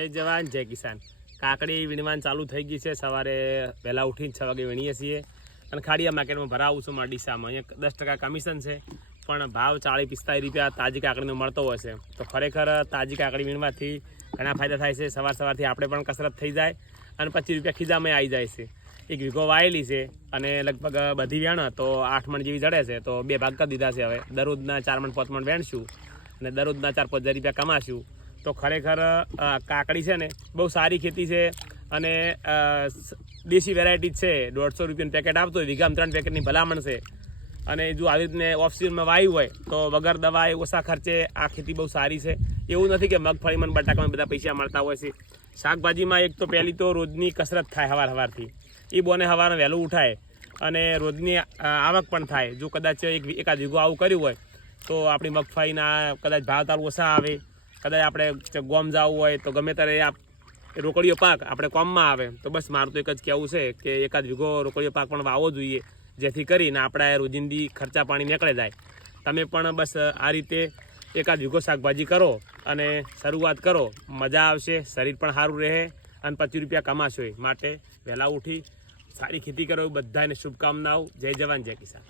જય જવાન જય કિસાન. કાકડી વીણવાનું ચાલુ થઈ ગઈ છે. સવારે વહેલા ઉઠીને 6 વાગે વીણીએ છીએ અને ખાડિયા માર્કેટમાં ભરાવું છું મારા ડીસામાં. અહીંયા 10% કમિશન છે, પણ ભાવ 40-45 રૂપિયા તાજી કાકડીનો મળતો હોય છે. તો ખરેખર તાજી કાકડી વીણવાથી ઘણા ફાયદા થાય છે. સવારથી આપણે પણ કસરત થઈ જાય અને 25 રૂપિયા ખીજામાં આવી જાય છે. 1 વીઘો વાયેલી છે અને લગભગ બધી વેણ તો 8 મણ જેવી જડે છે. તો 2 ભાગ કરી દીધા છે. હવે દરરોજના 4 મણ 5 મણ વેણશું અને દરરોજના 4-5 રૂપિયા કમાશું. તો ખરેખર કાકડી છે ને બહુ સારી ખેતી છે અને દેશી વેરાયટી છે. 150 રૂપિયાનું પેકેટ આવતું હોય, વીઘામાં 3 પેકેટની ભલામણ છે. અને જો આવી રીતને ઓફ સિઝનમાં વાવ્યું હોય તો વગર દવાએ ઓછા ખર્ચે આ ખેતી બહુ સારી છે. એવું નથી કે મગફળીમાં બટાકામાં બધા પૈસા મળતા હોય છે. શાકભાજીમાં એક તો પહેલી તો રોજની કસરત થાય સવારથી. એ બોને સવારે વહેલું ઉઠાય અને રોજની આવક પણ થાય. જો કદાચ એકાદ વીઘો આવું કર્યું હોય તો આપણી મગફળીના કદાચ ભાવ તાલ ઓછા આવે. કદાચ આપણે ગોમ જવું હોય તો ગમે ત્યારે રોકડીયો પાક આપણે કોમમાં આવે. તો બસ મારું તો એક જ કહેવું છે કે એકાદ વીઘો રોકડીયો પાક પણ વાવવો જોઈએ, જેથી કરીને આપણા રોજિંદી ખર્ચા પાણી નીકળે જાય. તમે પણ બસ આ રીતે એકાદ વીઘો શાકભાજી કરો અને શરૂઆત કરો, મજા આવશે, શરીર પણ સારું રહે અને 25 રૂપિયા કમાશો. માટે વહેલા ઉઠી સારી ખેતી કરો, બધાને શુભકામનાઓ. જય જવાન જય કિસાન.